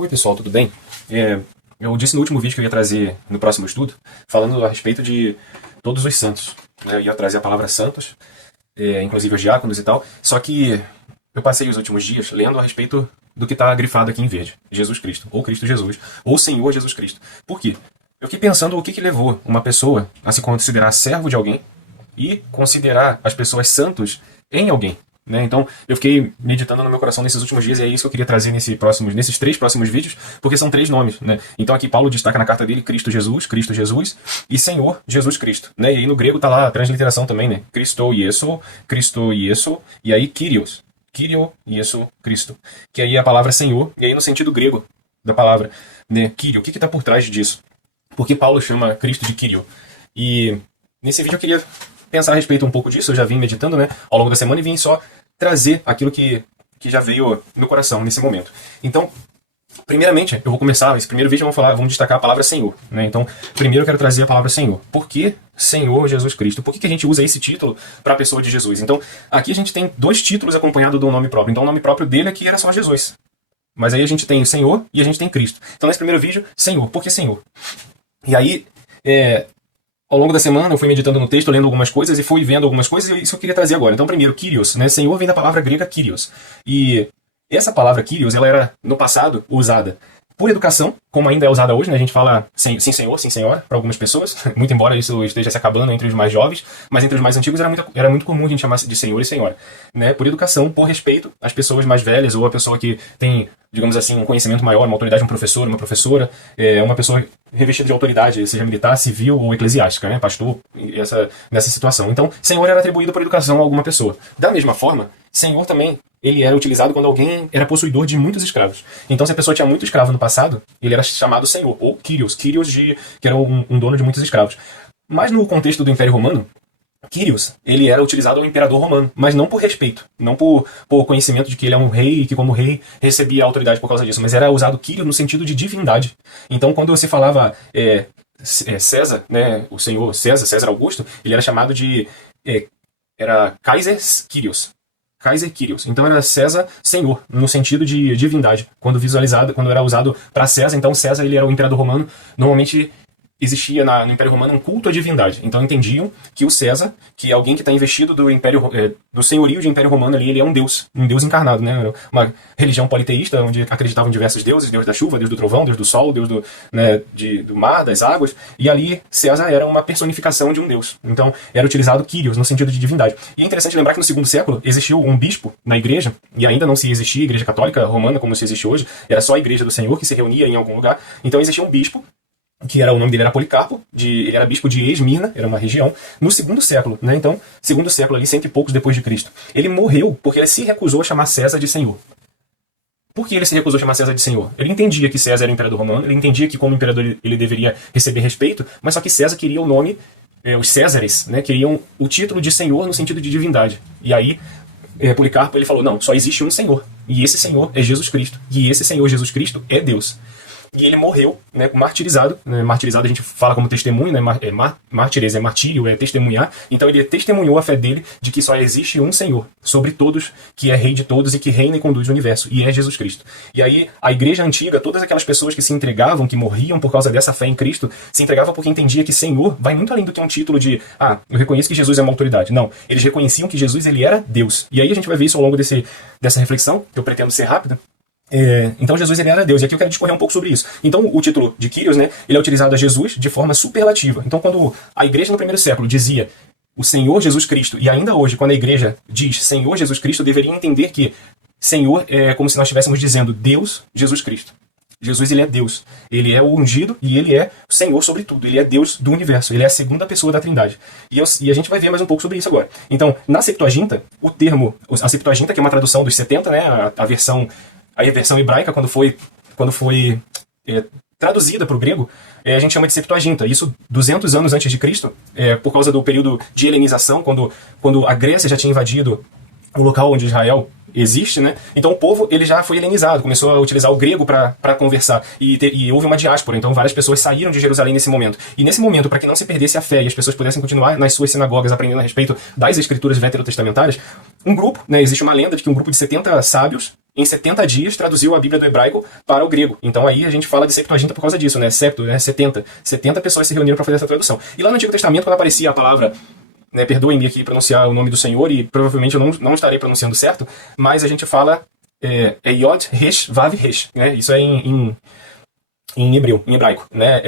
Oi pessoal, tudo bem? Eu disse no último vídeo que eu ia trazer no próximo estudo, falando a respeito de todos os santos. Eu ia trazer a palavra santos, inclusive os diáconos e tal, só que eu passei os últimos dias lendo a respeito do que está grifado aqui em verde. Jesus Cristo, ou Cristo Jesus, ou Senhor Jesus Cristo. Por quê? Eu fiquei pensando o que levou uma pessoa a se considerar servo de alguém e considerar as pessoas santos em alguém. Então, eu fiquei meditando no meu coração nesses últimos dias e é isso que eu queria trazer nesses 3 próximos vídeos, porque são 3 nomes. Então aqui Paulo destaca na carta dele Cristo Jesus e Senhor Jesus Cristo. E aí no grego tá lá a transliteração também, Christo Iesu, e aí Kyrios, Iesu, Cristo. Que aí é a palavra Senhor, e aí no sentido grego da palavra, Kyrio, o que está por trás disso? Por que Paulo chama Cristo de Kyrio? E nesse vídeo eu queria pensar a respeito um pouco disso, eu já vim meditando ao longo da semana e vim só trazer aquilo que já veio no coração nesse momento. Então, primeiramente, eu vou começar, esse primeiro vídeo vamos destacar a palavra Senhor. Então, primeiro eu quero trazer a palavra Senhor. Por que Senhor Jesus Cristo? Por que a gente usa esse título para a pessoa de Jesus? Então, aqui a gente tem 2 títulos acompanhados do nome próprio. Então, o nome próprio dele aqui era só Jesus. Mas aí a gente tem o Senhor e a gente tem Cristo. Então, nesse primeiro vídeo, Senhor. Por que Senhor? E aí, ao longo da semana eu fui meditando no texto, lendo algumas coisas e fui vendo algumas coisas e isso eu queria trazer agora. Então primeiro, Kyrios, Senhor vem da palavra grega Kyrios. E essa palavra Kyrios, ela era no passado usada por educação, como ainda é usada hoje, A gente fala sim senhor, sim senhora, para algumas pessoas, muito embora isso esteja se acabando entre os mais jovens, mas entre os mais antigos era muito comum a gente chamar de senhor e senhora. Por educação, por respeito às pessoas mais velhas ou a pessoa que tem, digamos assim, um conhecimento maior, uma autoridade, um professor, uma professora, uma pessoa revestida de autoridade, seja militar, civil ou eclesiástica, pastor, nessa situação. Então, senhor era atribuído por educação a alguma pessoa. Da mesma forma, senhor também ele era utilizado quando alguém era possuidor de muitos escravos. Então, se a pessoa tinha muito escravo no passado, ele era chamado senhor, ou Kyrios, que era um dono de muitos escravos. Mas no contexto do Império Romano, Kyrios, ele era utilizado ao imperador romano, mas não por respeito, não por conhecimento de que ele é um rei e que como rei recebia autoridade por causa disso, mas era usado Kyrios no sentido de divindade. Então, quando você falava César, o senhor César Augusto, ele era chamado de era Kaiser Kyrios. Kaiser Kyrios. Então era César Senhor, no sentido de divindade. Quando era usado para César, então César ele era o imperador romano. Normalmente existia no Império Romano um culto à divindade. Então entendiam que o César, que é alguém que está investido do senhorio de Império Romano ali, ele é um deus encarnado, Uma religião politeísta, onde acreditavam em diversos deuses, deus da chuva, deus do trovão, deus do sol, deus do mar, das águas, e ali César era uma personificação de um deus. Então era utilizado Kyrios no sentido de divindade. E é interessante lembrar que no 2º século existiu um bispo na igreja, e ainda não se existia a igreja católica romana como se existe hoje, era só a igreja do Senhor que se reunia em algum lugar. Então existia um bispo que o nome dele era Policarpo, ele era bispo de Esmirna, era uma região, no 2º século, Então, 2º século ali, 100 e poucos depois de Cristo. Ele morreu porque ele se recusou a chamar César de Senhor. Por que ele se recusou a chamar César de Senhor? Ele entendia que César era o imperador romano, ele entendia que como imperador ele deveria receber respeito, mas só que César queria o nome, os Césares, queriam o título de Senhor no sentido de divindade. E aí, Policarpo ele falou, não, só existe um Senhor, e esse Senhor é Jesus Cristo, e esse Senhor Jesus Cristo é Deus. E ele morreu, martirizado. Martirizado a gente fala como testemunho, mártires é martírio, é testemunhar. Então ele testemunhou a fé dele de que só existe um Senhor sobre todos, que é rei de todos e que reina e conduz o universo, e é Jesus Cristo. E aí a igreja antiga, todas aquelas pessoas que se entregavam, que morriam por causa dessa fé em Cristo, se entregavam porque entendia que Senhor vai muito além do que um título de eu reconheço que Jesus é uma autoridade. Não, eles reconheciam que Jesus ele era Deus. E aí a gente vai ver isso ao longo dessa reflexão, que eu pretendo ser rápida. Então Jesus ele era Deus, e aqui eu quero discorrer um pouco sobre isso. Então o título de Kyrios, ele é utilizado a Jesus de forma superlativa. Então quando a igreja no 1º século dizia o Senhor Jesus Cristo, e ainda hoje quando a igreja diz Senhor Jesus Cristo, deveria entender que Senhor é como se nós estivéssemos dizendo Deus Jesus Cristo. Jesus ele é Deus, ele é o ungido e ele é o Senhor sobre tudo, ele é Deus do universo, ele é a 2ª pessoa da Trindade. E a gente vai ver mais um pouco sobre isso agora. Então na Septuaginta, a Septuaginta, que é uma tradução dos 70, a versão hebraica, quando foi traduzida para o grego, a gente chama de Septuaginta. Isso 200 anos antes de Cristo, por causa do período de helenização, quando a Grécia já tinha invadido o local onde Israel existe, Então o povo ele já foi helenizado, começou a utilizar o grego para conversar, e houve uma diáspora, então várias pessoas saíram de Jerusalém nesse momento. E nesse momento, para que não se perdesse a fé e as pessoas pudessem continuar nas suas sinagogas aprendendo a respeito das escrituras veterotestamentárias, um grupo, né, existe uma lenda de que um grupo de 70 sábios, em 70 dias, traduziu a Bíblia do hebraico para o grego. Então aí a gente fala de Septuaginta por causa disso, né? Septo, né? 70. 70 pessoas se reuniram para fazer essa tradução. E lá no Antigo Testamento, quando aparecia a palavra, né, perdoem-me aqui pronunciar o nome do Senhor, e provavelmente eu não estarei pronunciando certo, mas a gente fala Yod, Resh, Vav, Resh, né? Isso é em hebreu, em hebraico, né?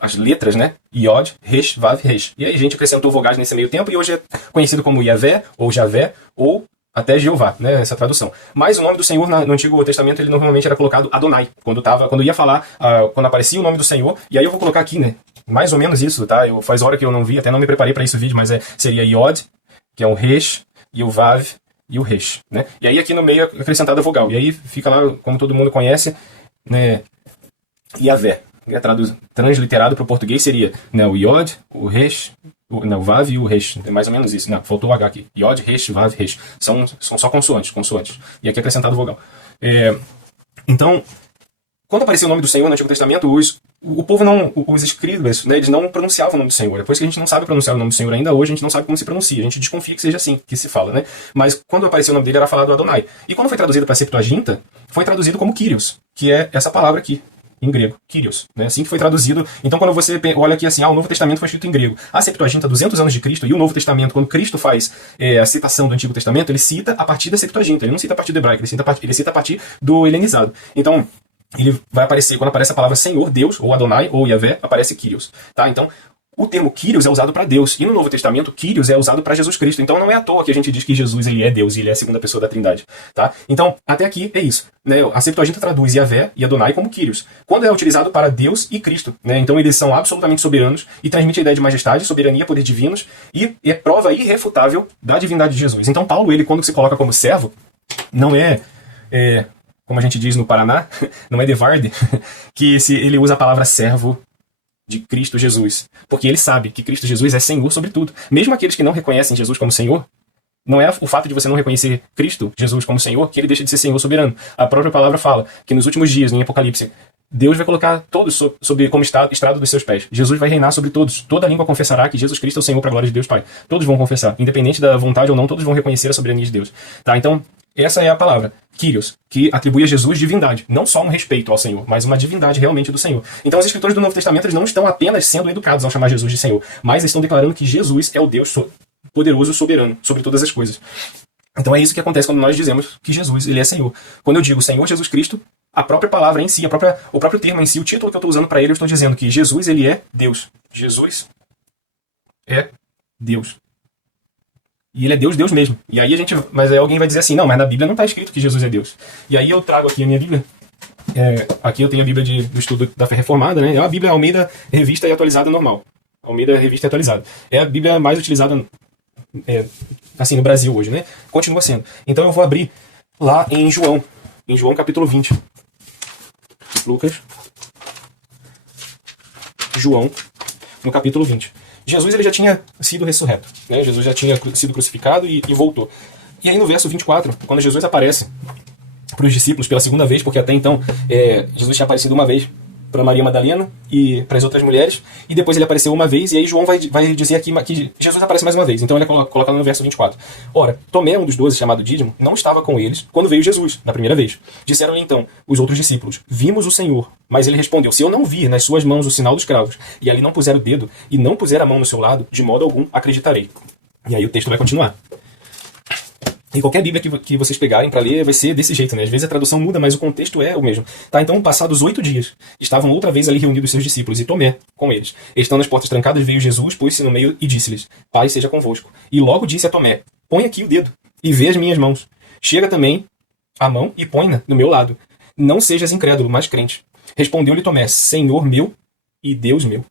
As letras, né? Yod, Resh, Vav, Resh. E aí a gente acrescentou vogais nesse meio tempo e hoje é conhecido como Yavé, ou Javé, ou até Jeová, né? Essa tradução. Mas o nome do Senhor no Antigo Testamento, ele normalmente era colocado Adonai, quando ia falar, quando aparecia o nome do Senhor. E aí eu vou colocar aqui, né? Mais ou menos isso, tá? Faz hora que eu não vi, até não me preparei para esse vídeo, mas seria Yod, que é o Resh, e o Vav, e o Resh, né? E aí aqui no meio é acrescentada a vogal. E aí fica lá, como todo mundo conhece, né? Yavé. Transliterado para o português seria, né, o Yod, o Resh, o Vav e o Resh. É mais ou menos isso. Não, faltou o H aqui. Yod, Resh, Vav, Resh. São só consoantes. E aqui é acrescentado vogal. Então, quando apareceu o nome do Senhor no Antigo Testamento, o povo os escribas, né, eles não pronunciavam o nome do Senhor. Depois que a gente não sabe pronunciar o nome do Senhor ainda hoje, a gente não sabe como se pronuncia. A gente desconfia que seja assim que se fala, né? Mas quando apareceu o nome dele, era falado Adonai. E quando foi traduzido para a Septuaginta, foi traduzido como Kyrios, que é essa palavra aqui, em grego, Kyrios, né? Assim que foi traduzido. Então quando você olha aqui assim, o Novo Testamento foi escrito em grego. A Septuaginta, 200 anos de Cristo, e o Novo Testamento, quando Cristo faz a citação do Antigo Testamento, ele cita a partir da Septuaginta, ele não cita a partir do hebraico, ele cita a partir do helenizado. Então, ele vai aparecer, quando aparece a palavra Senhor, Deus, ou Adonai, ou Yavé, aparece Kyrios, tá? Então, o termo Kyrios é usado para Deus, e no Novo Testamento, Kyrios é usado para Jesus Cristo. Então não é à toa que a gente diz que Jesus ele é Deus, e ele é a segunda pessoa da Trindade, tá? Então, até aqui é isso, né? A Septuaginta traduz Yavé e Adonai como Kyrios, quando é utilizado para Deus e Cristo, né? Então eles são absolutamente soberanos e transmitem a ideia de majestade, soberania, poder divinos, e é prova irrefutável da divindade de Jesus. Então Paulo, ele quando se coloca como servo, não como a gente diz no Paraná, não é Devarde, que ele usa a palavra servo de Cristo Jesus, porque ele sabe que Cristo Jesus é Senhor sobre tudo. Mesmo aqueles que não reconhecem Jesus como Senhor, não é o fato de você não reconhecer Cristo Jesus como Senhor que ele deixa de ser Senhor soberano. A própria palavra fala que nos últimos dias, em Apocalipse, Deus vai colocar todos como estrado dos seus pés. Jesus vai reinar sobre todos. Toda língua confessará que Jesus Cristo é o Senhor para a glória de Deus Pai. Todos vão confessar, independente da vontade ou não, todos vão reconhecer a soberania de Deus. Tá? Então, essa é a palavra, Kyrios, que atribui a Jesus divindade. Não só um respeito ao Senhor, mas uma divindade realmente do Senhor. Então os escritores do Novo Testamento eles não estão apenas sendo educados ao chamar Jesus de Senhor, mas estão declarando que Jesus é o Deus poderoso e soberano sobre todas as coisas. Então é isso que acontece quando nós dizemos que Jesus ele é Senhor. Quando eu digo Senhor Jesus Cristo, a própria palavra em si, o próprio termo em si, o título que eu estou usando para ele, eu estou dizendo que Jesus ele é Deus. Jesus é Deus. E ele é Deus, Deus mesmo. E aí mas aí alguém vai dizer assim, não, mas na Bíblia não está escrito que Jesus é Deus. E aí eu trago aqui a minha Bíblia. Aqui eu tenho a Bíblia do estudo da fé reformada, né? É a Bíblia Almeida Revista e Atualizada normal. Almeida Revista e Atualizada. É a Bíblia mais utilizada assim no Brasil hoje, né? Continua sendo. Então eu vou abrir lá em João capítulo 20. Lucas. João, no capítulo 20. Jesus ele já tinha sido ressurreto, né? Jesus já tinha sido crucificado e voltou. E aí no verso 24, quando Jesus aparece para os discípulos pela segunda vez, porque até então Jesus tinha aparecido uma vez para Maria Madalena e para as outras mulheres, e depois ele apareceu uma vez, e aí João vai dizer aqui que Jesus aparece mais uma vez. Então ele coloca no verso 24. Ora, Tomé, um dos 12, chamado Dídimo, não estava com eles quando veio Jesus, na primeira vez. Disseram-lhe então os outros discípulos, vimos o Senhor. Mas ele respondeu, se eu não vir nas suas mãos o sinal dos cravos, e ali não puser o dedo, e não puser a mão no seu lado, de modo algum acreditarei. E aí o texto vai continuar. Em qualquer Bíblia que vocês pegarem para ler, vai ser desse jeito, né? Às vezes a tradução muda, mas o contexto é o mesmo. Tá, então, passados 8 dias, estavam outra vez ali reunidos seus discípulos, e Tomé com eles. Estando as portas trancadas, veio Jesus, pôs-se no meio e disse-lhes, Pai seja convosco. E logo disse a Tomé, põe aqui o dedo, e vê as minhas mãos. Chega também a mão e põe-na no meu lado. Não sejas incrédulo, mas crente. Respondeu-lhe Tomé, Senhor meu e Deus meu.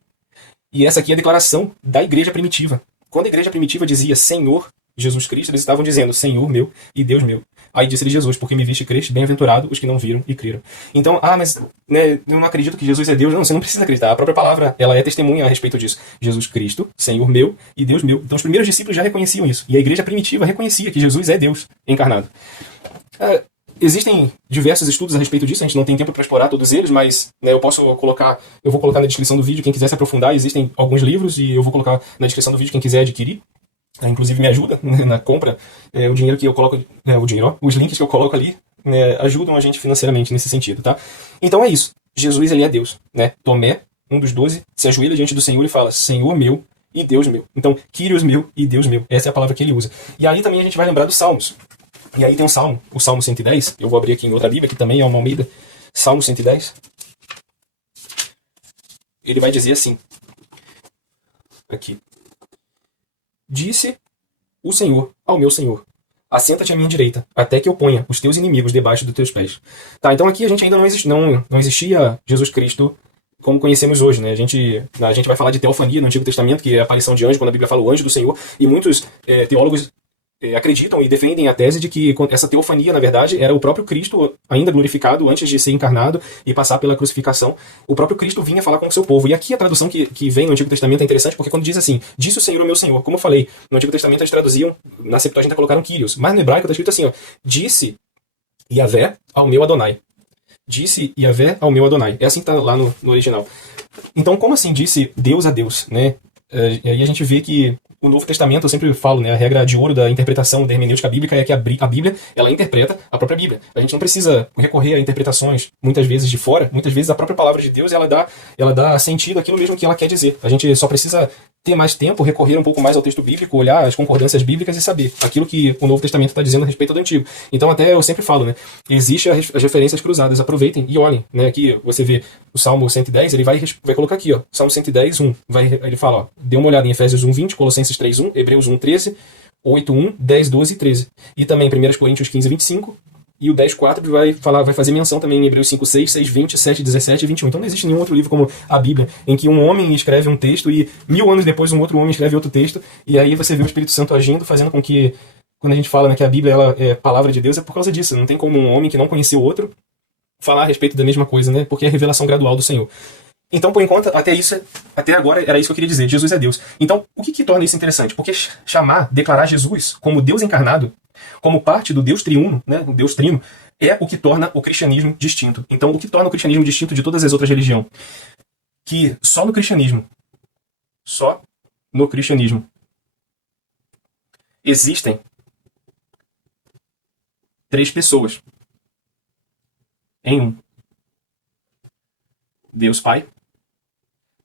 E essa aqui é a declaração da igreja primitiva. Quando a igreja primitiva dizia Senhor Jesus Cristo, eles estavam dizendo Senhor meu e Deus meu. Aí disse-lhe Jesus, porque me viste e creste, bem-aventurado os que não viram e creram. Então, mas né, eu não acredito que Jesus é Deus. Não, você não precisa acreditar. A própria palavra, ela é testemunha a respeito disso. Jesus Cristo, Senhor meu e Deus meu. Então os primeiros discípulos já reconheciam isso. E a igreja primitiva reconhecia que Jesus é Deus encarnado. Existem diversos estudos a respeito disso, a gente não tem tempo para explorar todos eles, mas né, eu vou colocar na descrição do vídeo, quem quiser se aprofundar, existem alguns livros e eu vou colocar na descrição do vídeo quem quiser adquirir. inclusive me ajuda na compra, o dinheiro que eu coloco, os links que eu coloco ali, ajudam a gente financeiramente nesse sentido, tá? Então é isso. Jesus, ele é Deus, né? Tomé, um dos 12, se ajoelha diante do Senhor e fala, Senhor meu e Deus meu. Então, Kyrios meu e Deus meu. Essa é a palavra que ele usa. E aí também a gente vai lembrar dos Salmos. E aí tem um Salmo, o Salmo 110, eu vou abrir aqui em outra Bíblia, que também é uma Almeida, Salmo 110. Ele vai dizer assim, aqui. Disse o Senhor ao meu Senhor, assenta-te à minha direita, até que eu ponha os teus inimigos debaixo dos teus pés. Tá, então aqui a gente ainda não existia Jesus Cristo como conhecemos hoje, né? A gente vai falar de teofania no Antigo Testamento, que é a aparição de anjo, quando a Bíblia fala o anjo do Senhor, e muitos teólogos acreditam e defendem a tese de que essa teofania, na verdade, era o próprio Cristo ainda glorificado antes de ser encarnado e passar pela crucificação. O próprio Cristo vinha falar com o seu povo. E aqui a tradução que vem no Antigo Testamento é interessante, porque quando diz assim, disse o Senhor ao meu Senhor, como eu falei, no Antigo Testamento eles traduziam, na Septuaginta colocaram Kyrios, mas no hebraico está escrito assim, ó, disse Yahvé ao meu Adonai. Disse Yahvé ao meu Adonai. É assim que está lá no original. Então, como assim disse Deus a Deus, né? E aí a gente vê que o Novo Testamento, eu sempre falo, né, a regra de ouro da interpretação da hermenêutica bíblica é que a Bíblia, ela interpreta a própria Bíblia. A gente não precisa recorrer a interpretações, muitas vezes de fora, muitas vezes a própria palavra de Deus, ela dá sentido àquilo mesmo que ela quer dizer. A gente só precisa ter mais tempo, recorrer um pouco mais ao texto bíblico, olhar as concordâncias bíblicas e saber aquilo que o Novo Testamento está dizendo a respeito do Antigo. Então até eu sempre falo, né, existe as referências cruzadas, aproveitem e olhem, né, aqui você vê o Salmo 110, ele vai colocar aqui, ó, Salmo 110, 1, ele fala, ó, dê uma olhada em Efésios 1, 20, Colossenses 3, 1, Hebreus 1, 13, 8, 1, 10, 12 e 13. E também 1 Coríntios 15, 25, e o 10, 4 vai fazer menção também em Hebreus 5, 6, 6, 20, 7, 17 e 21. Então não existe nenhum outro livro como a Bíblia, em que um homem escreve um texto e 1000 anos depois um outro homem escreve outro texto, e aí você vê o Espírito Santo agindo, fazendo com que, quando a gente fala, né, que a Bíblia ela é palavra de Deus, é por causa disso. Não tem como um homem que não conheceu o outro falar a respeito da mesma coisa, né? Porque é a revelação gradual do Senhor. Então, por enquanto, até agora era isso que eu queria dizer. Jesus é Deus. Então, o que torna isso interessante? Porque declarar Jesus como Deus encarnado, como parte do Deus triuno, né, o Deus trino, é o que torna o cristianismo distinto. Então, o que torna o cristianismo distinto de todas as outras religiões? Que só no cristianismo, existem 3 pessoas em um. Deus Pai,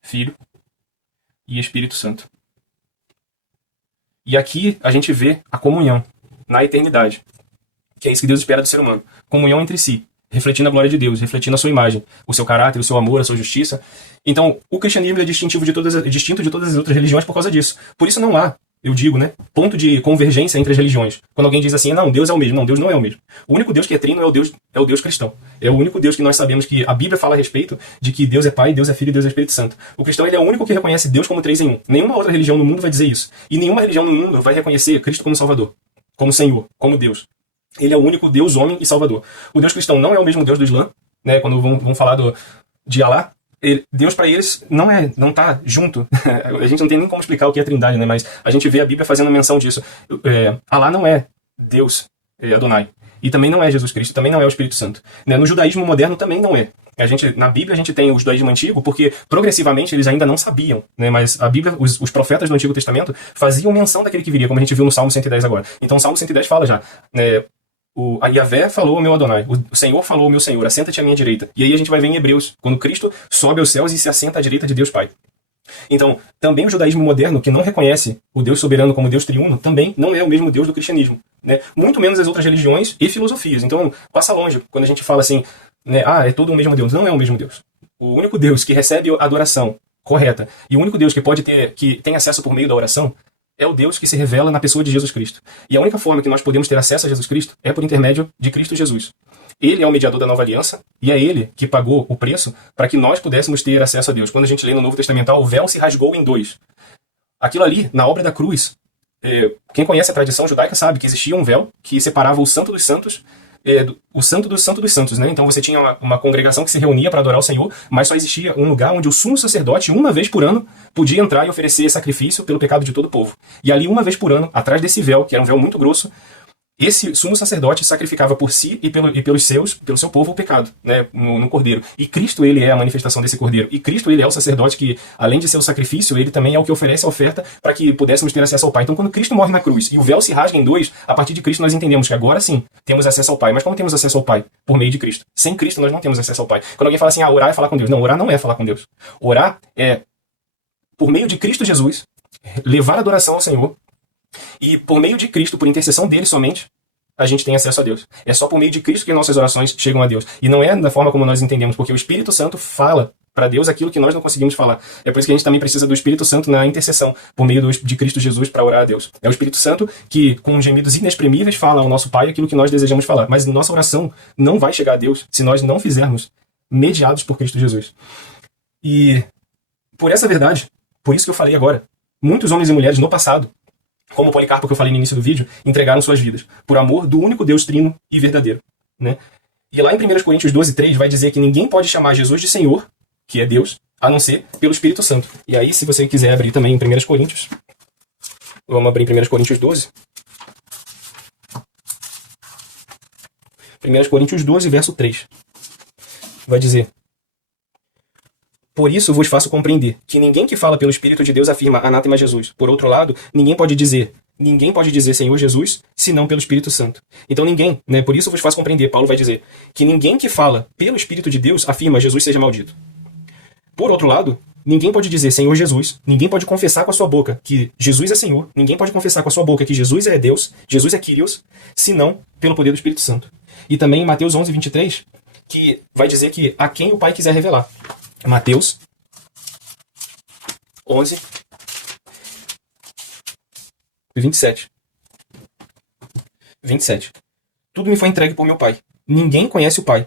Filho e Espírito Santo. E aqui a gente vê a comunhão na eternidade, que é isso que Deus espera do ser humano. Comunhão entre si, refletindo a glória de Deus, refletindo a sua imagem, o seu caráter, o seu amor, a sua justiça. Então, o cristianismo é distinto de todas as outras religiões por causa disso. Por isso não há, eu digo, né, ponto de convergência entre as religiões. Quando alguém diz assim, não, Deus é o mesmo. Não, Deus não é o mesmo. O único Deus que é trino é o Deus cristão. É o único Deus que nós sabemos que a Bíblia fala a respeito de que Deus é Pai, Deus é Filho e Deus é Espírito Santo. O cristão, ele é o único que reconhece Deus como 3 em 1. Nenhuma outra religião no mundo vai dizer isso. E nenhuma religião no mundo vai reconhecer Cristo como Salvador, como Senhor, como Deus. Ele é o único Deus, homem e Salvador. O Deus cristão não é o mesmo Deus do Islã, né? Quando vão falar de Alá, Deus para eles não tá junto. A gente não tem nem como explicar o que é Trindade, né? Mas a gente vê a Bíblia fazendo menção disso. Alá não é Deus, Adonai. E também não é Jesus Cristo, também não é o Espírito Santo. Né? No judaísmo moderno também não é. Na Bíblia a gente tem o judaísmo antigo, porque progressivamente eles ainda não sabiam, né? Mas a Bíblia, os profetas do Antigo Testamento faziam menção daquele que viria, como a gente viu no Salmo 110 agora. Então o Salmo 110 fala já, a Yahvé falou ao meu Adonai, o Senhor falou ao meu Senhor, assenta-te à minha direita. E aí a gente vai ver em Hebreus, quando Cristo sobe aos céus e se assenta à direita de Deus Pai. Então, também o judaísmo moderno, que não reconhece o Deus soberano como Deus triuno, também não é o mesmo Deus do cristianismo, né? Muito menos as outras religiões e filosofias. Então, passa longe quando a gente fala assim, né, é todo o mesmo Deus. Não é o mesmo Deus. O único Deus que recebe a adoração correta e o único Deus que tem acesso por meio da oração é o Deus que se revela na pessoa de Jesus Cristo. E a única forma que nós podemos ter acesso a Jesus Cristo é por intermédio de Cristo Jesus. Ele é o mediador da nova aliança e é ele que pagou o preço para que nós pudéssemos ter acesso a Deus. Quando a gente lê no Novo Testamental, o véu se rasgou em 2. Aquilo ali, na obra da cruz, quem conhece a tradição judaica sabe que existia um véu que separava o santo dos santos, o santo dos santos, né? Então você tinha uma congregação que se reunia para adorar o Senhor, mas só existia um lugar onde o sumo sacerdote, uma vez por ano, podia entrar e oferecer sacrifício pelo pecado de todo o povo. E ali, uma vez por ano, atrás desse véu, que era um véu muito grosso, esse sumo sacerdote sacrificava por si e pelo seu povo o pecado, né, no cordeiro. E Cristo, ele é a manifestação desse cordeiro. E Cristo, ele é o sacerdote que, além de ser o sacrifício, ele também é o que oferece a oferta para que pudéssemos ter acesso ao Pai. Então, quando Cristo morre na cruz e o véu se rasga em dois, a partir de Cristo nós entendemos que agora sim temos acesso ao Pai. Mas como temos acesso ao Pai? Por meio de Cristo. Sem Cristo nós não temos acesso ao Pai. Quando alguém fala assim, orar é falar com Deus. Não, orar não é falar com Deus. Orar é, por meio de Cristo Jesus, levar adoração ao Senhor. E por meio de Cristo, por intercessão dele somente, a gente tem acesso a Deus. É só por meio de Cristo que nossas orações chegam a Deus. E não é da forma como nós entendemos, porque o Espírito Santo fala para Deus aquilo que nós não conseguimos falar. É por isso que a gente também precisa do Espírito Santo na intercessão, por meio de Cristo Jesus, para orar a Deus. É o Espírito Santo que, com gemidos inexprimíveis, fala ao nosso Pai aquilo que nós desejamos falar. Mas nossa oração não vai chegar a Deus se nós não fizermos mediados por Cristo Jesus. E por essa verdade, por isso que eu falei agora, muitos homens e mulheres no passado, como o Policarpo que eu falei no início do vídeo, entregaram suas vidas por amor do único Deus trino e verdadeiro, né? E lá em 1 Coríntios 12:3 vai dizer que ninguém pode chamar Jesus de Senhor, que é Deus, a não ser pelo Espírito Santo. E aí, se você quiser abrir também em 1 Coríntios, vamos abrir em 1 Coríntios 12. 1 Coríntios 12, verso 3. Vai dizer: por isso vos faço compreender que ninguém que fala pelo Espírito de Deus afirma anátema Jesus. Por outro lado, ninguém pode dizer Senhor Jesus, senão pelo Espírito Santo. Então ninguém, né? Por isso vos faço compreender, Paulo vai dizer, que ninguém que fala pelo Espírito de Deus afirma Jesus seja maldito. Por outro lado, ninguém pode dizer Senhor Jesus, ninguém pode confessar com a sua boca que Jesus é Senhor, ninguém pode confessar com a sua boca que Jesus é Deus, Jesus é Kyrios, senão pelo poder do Espírito Santo. E também em Mateus 11:23, que vai dizer que a quem o Pai quiser revelar. Mateus 11, 27. Tudo me foi entregue por meu Pai. Ninguém conhece o Pai,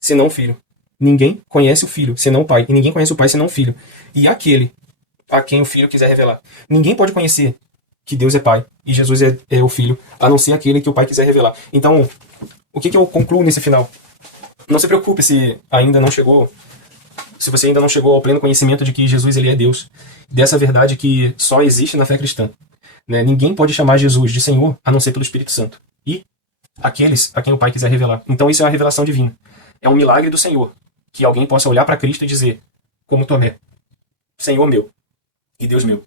senão o Filho. Ninguém conhece o Filho, senão o Pai. E ninguém conhece o Pai, senão o Filho. E aquele a quem o Filho quiser revelar. Ninguém pode conhecer que Deus é Pai e Jesus é o Filho, a não ser aquele que o Pai quiser revelar. Então, o que eu concluo nesse final? Não se preocupe se você ainda não chegou ao pleno conhecimento de que Jesus ele é Deus, dessa verdade que só existe na fé cristã. Né? Ninguém pode chamar Jesus de Senhor a não ser pelo Espírito Santo. E aqueles a quem o Pai quiser revelar. Então isso é uma revelação divina. É um milagre do Senhor, que alguém possa olhar para Cristo e dizer, como Tomé, Senhor meu e Deus meu.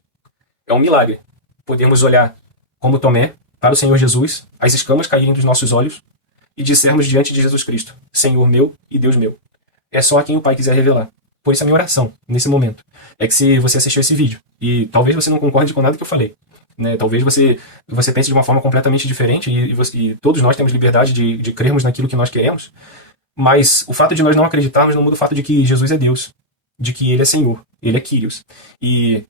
É um milagre. Podemos olhar como Tomé para o Senhor Jesus, as escamas caírem dos nossos olhos, e dissermos diante de Jesus Cristo, Senhor meu e Deus meu. É só a quem o Pai quiser revelar. Por isso a minha oração, nesse momento, é que se você assistiu esse vídeo, e talvez você não concorde com nada que eu falei, né? Talvez você pense de uma forma completamente diferente, e todos nós temos liberdade de crermos naquilo que nós queremos, mas o fato de nós não acreditarmos não muda o fato de que Jesus é Deus, de que Ele é Senhor, Ele é Kyrios. E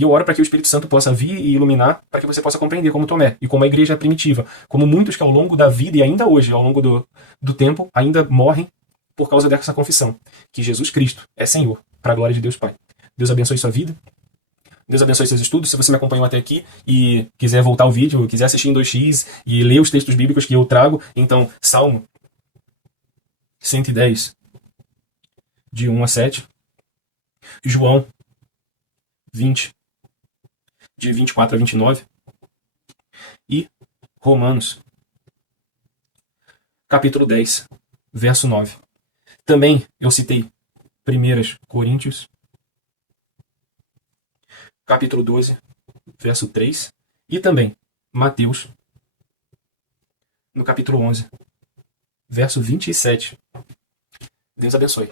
eu oro para que o Espírito Santo possa vir e iluminar, para que você possa compreender como Tomé, e como a igreja primitiva, como muitos que ao longo da vida e ainda hoje, ao longo do tempo, ainda morrem por causa dessa confissão, que Jesus Cristo é Senhor, para a glória de Deus Pai. Deus abençoe sua vida, Deus abençoe seus estudos. Se você me acompanhou até aqui e quiser voltar ao vídeo, quiser assistir em 2x e ler os textos bíblicos que eu trago, então, Salmo 110, de 1 a 7, João 20, de 24 a 29, e Romanos, capítulo 10, verso 9. Também eu citei 1 Coríntios, capítulo 12, verso 3, e também Mateus, no capítulo 11, verso 27. Deus abençoe.